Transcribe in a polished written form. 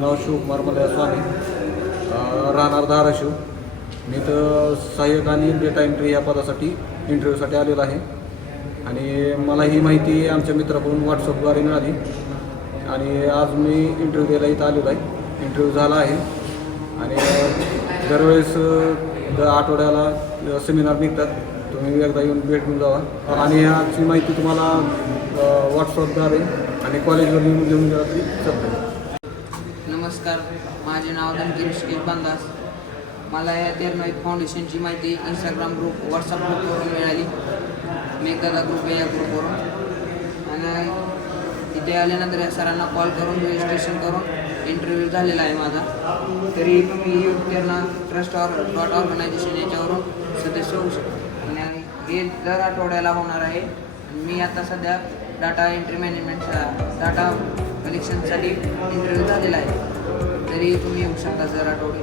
माझं नाव शिवकुमार मलया स्वामी, राहणार धाराशिव. मी तर सहाय्यक आणि डेटा एंट्री या पदासाठी इंटरव्ह्यूसाठी आलेलो आहे. आणि मला ही माहिती आमच्या मित्राकडून व्हॉट्सअपद्वारे मिळाली आणि आज मी इंटरव्ह्यू द्यायला इथं आलेलो आहे. इंटरव्ह्यू झाला आहे आणि दरवेळेस आठवड्याला सेमिनार निघतात, तुम्ही एकदा येऊन भेट घेऊन जावा. आणि याची माहिती तुम्हाला व्हॉट्सअपद्वारे आणि कॉलेजवर येऊन घेऊन गेला तरी चालतं. नमस्कार, माझे नाव धनगिरी बांदास. मला या तेरनाईक फाउंडेशनची माहिती इंस्टाग्राम ग्रुप, व्हॉट्सअप ग्रुपवरून मिळाली. मेघदादा ग्रुप आहे या ग्रुपवरून. आणि तिथे आल्यानंतर या सरांना कॉल करून रजिस्ट्रेशन करून इंटरव्ह्यू झालेला आहे माझा. तरी मी तेरणा ट्रस्ट ऑर्गनायझेशन याच्यावरून सदस्य होऊ शकतो. आणि हे दर आठवड्याला होणार आहे. मी आता सध्या डाटा एंट्री मॅनेजमेंटचा डाटा कलेक्शनसाठी इंटरव्ह्यू झालेला आहे. तरी तुम्ही येऊ शकता दर आठवडे.